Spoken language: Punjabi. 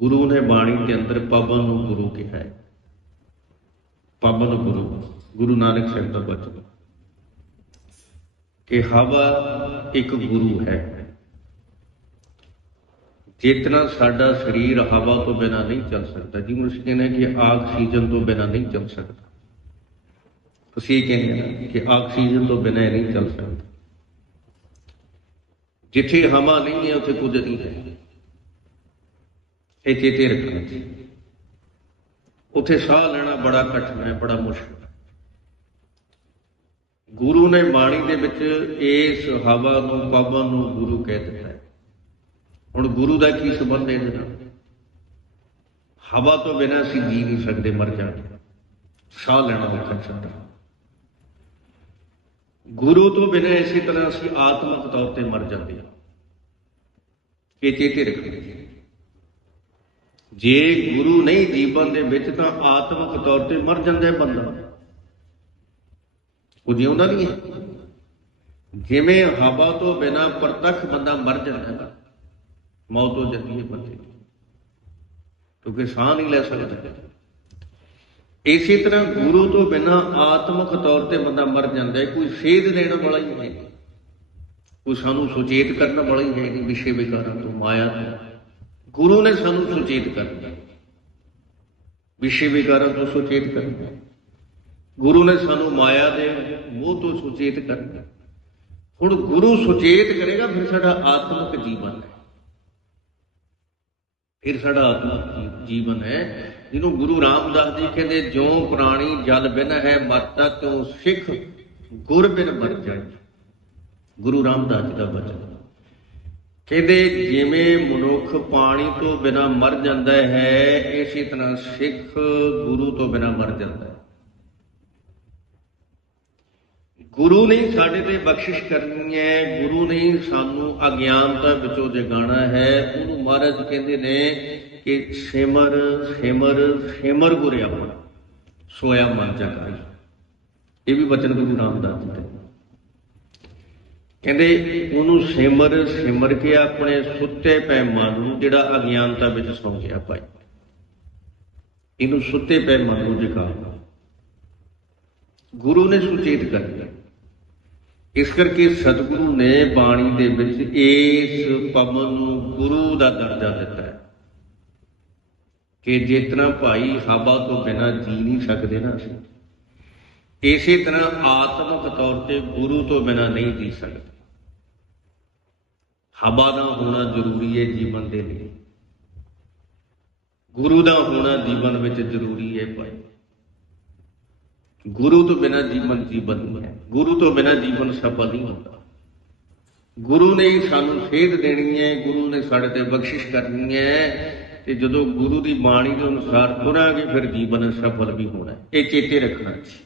ਗੁਰੂ ਨੇ ਬਾਣੀ ਦੇ ਅੰਦਰ ਪਵਨ ਨੂੰ ਗੁਰੂ ਕਿਹਾ ਹੈ। ਪਵਨ ਗੁਰੂ। ਗੁਰੂ ਨਾਨਕ ਸਾਹਿਬ ਦਾ ਬਚਨ ਕਿ ਹਵਾ ਇੱਕ ਗੁਰੂ ਹੈ। ਜਿਤਨਾ ਸਾਡਾ ਸਰੀਰ ਹਵਾ ਤੋਂ ਬਿਨਾ ਨਹੀਂ ਚੱਲ ਸਕਦਾ ਜਿਵੇਂ ਅਸੀਂ ਕਹਿੰਦੇ ਕਿ ਆਕਸੀਜਨ ਤੋਂ ਬਿਨਾ ਨਹੀਂ ਚੱਲ ਸਕਦਾ। ਅਸੀਂ ਇਹ ਕਹਿੰਦੇ ਕਿ ਆਕਸੀਜਨ ਤੋਂ ਬਿਨਾ ਇਹ ਨਹੀਂ ਚੱਲ ਸਕਦਾ। ਜਿੱਥੇ ਹਵਾ ਨਹੀਂ ਹੈ, ਉੱਥੇ ਕੁਝ ਨਹੀਂ ਹੈ। ਇਹ ਚੇਤੇ ਰੱਖਣਾ ਚਾਹੀਦਾ ਉੱਥੇ ਸਾਹ ਲੈਣਾ ਬੜਾ ਕਠਿਨ ਹੈ ਬੜਾ ਮੁਸ਼ਕਲ। ਹੈ ਗੁਰੂ ਨੇ ਬਾਣੀ ਦੇ ਵਿੱਚ ਇਸ ਹਵਾ ਨੂੰ ਪਵਨ ਨੂੰ ਗੁਰੂ ਕਹਿ ਦਿੱਤਾ ਹੈ। ਹੁਣ ਗੁਰੂ ਦਾ ਕੀ ਸੰਬੰਧ ਹੈ ਇਹਦੇ ਨਾਲ? ਹਵਾ ਤੋਂ ਬਿਨਾਂ ਅਸੀਂ ਜੀ ਨਹੀਂ ਸਕਦੇ, ਮਰ ਜਾਵਾਂਗੇ ਸਾਹ ਲੈਣਾ ਔਖਾ ਸਾਡਾ ਗੁਰੂ ਤੋਂ ਬਿਨਾਂ ਇਸੇ ਤਰ੍ਹਾਂ ਅਸੀਂ ਆਤਮਿਕ ਤੌਰ ਤੇ ਮਰ ਜਾਂਦੇ ਹਾਂ। ਇਹ ਚੇਤੇ ਰੱਖਣਾ ਜੇ ਗੁਰੂ ਨਹੀਂ ਜੀਵਨ ਦੇ ਵਿੱਚ ਤਾਂ ਆਤਮਿਕ ਤੌਰ ਤੇ ਮਰ ਜਾਂਦਾ ਬੰਦਾ। ਉਹ ਜਿਉਂਦਾ ਨਹੀਂ ਹੈ। ਜਿਵੇਂ ਹਵਾ ਤੋਂ ਬਿਨਾਂ ਪ੍ਰਤੱਖ ਬੰਦਾ ਮਰ ਜਾਂਦਾ ਹੈ, ਮੌਤ ਹੋ ਜਾਂਦੀ ਹੈ ਬੰਦੇ ਦੀ। ਕਿਉਂਕਿ ਸਾਹ ਨਹੀਂ ਲੈ ਸਕਦਾ। ਇਸੇ ਤਰ੍ਹਾਂ ਗੁਰੂ ਤੋਂ ਬਿਨਾਂ ਆਤਮਿਕ ਤੌਰ ਤੇ ਬੰਦਾ ਮਰ ਜਾਂਦਾ ਹੈ, ਕੋਈ ਸੇਧ ਦੇਣ ਵਾਲਾ ਹੀ ਨਹੀਂ ਕੋਈ ਸਾਨੂੰ ਸੁਚੇਤ ਕਰਨ ਵਾਲਾ ਹੀ ਹੈ ਨਹੀਂ ਵਿਸ਼ੇ ਵਿਕਾਰਾਂ ਤੋਂ, ਮਾਇਆ ਤੋਂ। ਗੁਰੂ ਨੇ ਸਾਨੂੰ ਸੁਚੇਤ ਕਰਨਾ ਵਿਸ਼ੇ ਵਿਕਾਰਾਂ ਤੋਂ ਸੁਚੇਤ ਕਰਨਾ ਗੁਰੂ ਨੇ ਸਾਨੂੰ ਮਾਇਆ ਦੇ ਮੋਹ ਤੋਂ ਸੁਚੇਤ ਕਰਨਾ ਹੁਣ ਗੁਰੂ ਸੁਚੇਤ ਕਰੇਗਾ, ਫਿਰ ਸਾਡਾ ਆਤਮਿਕ ਜੀਵਨ ਹੈ। ਫਿਰ ਸਾਡਾ ਆਤਮਿਕ ਜੀਵਨ ਹੈ। ਜਿਹਨੂੰ ਗੁਰੂ ਰਾਮਦਾਸ ਜੀ ਕਹਿੰਦੇ, ਜਿਉ ਪ੍ਰਾਣੀ ਜਲ ਬਿਨ ਹੈ, ਮਰਤਾ ਤੂੰ ਸਿੱਖ, ਗੁਰ ਬਿਨ ਮਰ ਜਾਏ। ਗੁਰੂ ਰਾਮਦਾਸ ਜੀ ਦਾ ਬਚਨ ਕਹਿੰਦੇ ਜਿਵੇਂ ਮਨੁੱਖ ਪਾਣੀ ਤੋਂ ਬਿਨਾ ਮਰ ਜਾਂਦਾ ਹੈ, ਇਸੇ ਤਰ੍ਹਾਂ ਸਿੱਖ ਗੁਰੂ ਤੋਂ ਬਿਨਾ ਮਰ ਜਾਂਦਾ ਹੈ। ਗੁਰੂ ਨੇ ਸਾਡੇ ਤੇ ਬਖਸ਼ਿਸ਼ ਕਰਨੀ ਹੈ, ਗੁਰੂ ਨੇ ਸਾਨੂੰ ਅਗਿਆਨਤਾ ਵਿੱਚੋਂ ਜਗਾਣਾ ਹੈ। ਉਹਨੂੰ ਮਹਾਰਾਜ ਕਹਿੰਦੇ ਨੇ ਕਿ ਸਿਮਰ ਸਿਮਰ ਸਿਮਰ ਗੁਰ ਸੋਇਆ ਮਨ ਜਗਾਈ ਇਹ ਵੀ ਬਚਨ ਗੁਰੂ ਰਾਮਦਾਸ ਜੀ ਦੇ। ਕਹਿੰਦੇ ਉਹਨੂੰ ਸਿਮਰ ਸਿਮਰ ਕੇ ਆਪਣੇ ਸੁੱਤੇ ਪੈ ਮਨ ਨੂੰ ਜਿਹੜਾ ਅਗਿਆਨਤਾ ਵਿੱਚ ਸੌਂ ਗਿਆ ਭਾਈ। ਇਹਨੂੰ ਸੁੱਤੇ ਪੈ ਮਨ ਨੂੰ ਜਗਾ ਗੁਰੂ ਨੇ ਸੁਚੇਤ ਕਰ ਦਿੱਤਾ ਇਸ ਕਰਕੇ ਸਤਿਗੁਰੂ ਨੇ ਬਾਣੀ ਦੇ ਵਿੱਚ ਇਸ ਪਵਨ ਨੂੰ ਗੁਰੂ ਦਾ ਦਰਜਾ ਦਿੱਤਾ ਹੈ। ਕਿ ਜਿਤਨਾ ਭਾਈ ਹਵਾ ਤੋਂ ਬਿਨਾ ਜੀ ਨਹੀਂ ਸਕਦੇ ਨਾ ਅਸੀਂ। ਇਸੇ ਤਰ੍ਹਾਂ ਆਤਮਿਕ ਤੌਰ ਤੇ ਗੁਰੂ ਤੋਂ ਬਿਨਾ ਨਹੀਂ ਜੀ ਸਕਦੇ। ਹਵਾ ਦਾ ਹੋਣਾ ਜ਼ਰੂਰੀ ਹੈ, ਜੀਵਨ ਦੇ ਲਈ। ਗੁਰੂ ਦਾ ਹੋਣਾ ਜੀਵਨ ਵਿੱਚ ਜ਼ਰੂਰੀ ਹੈ ਭਾਈ। ਗੁਰੂ ਤੋਂ ਬਿਨਾ ਜੀਵਨ ਜੀਵਨ ਨਹੀਂ ਹੈ। ਗੁਰੂ ਤੋਂ ਬਿਨਾ ਜੀਵਨ ਸਫਲ ਨਹੀਂ ਹੁੰਦਾ। ਗੁਰੂ ਨੇ ਹੀ ਸਾਨੂੰ ਸੇਧ ਦੇਣੀ ਹੈ, ਗੁਰੂ ਨੇ ਸਾਡੇ ਤੇ ਬਖਸ਼ਿਸ਼ ਕਰਨੀ ਹੈ ਤੇ ਜਦੋਂ ਗੁਰੂ ਦੀ ਬਾਣੀ ਦੇ ਅਨੁਸਾਰ ਤੁਰਾਂਗੇ, ਫਿਰ ਜੀਵਨ ਸਫਲ ਵੀ ਹੋਣਾ ਇਹ ਚੇਤੇ ਰੱਖਣਾ ਜੀ।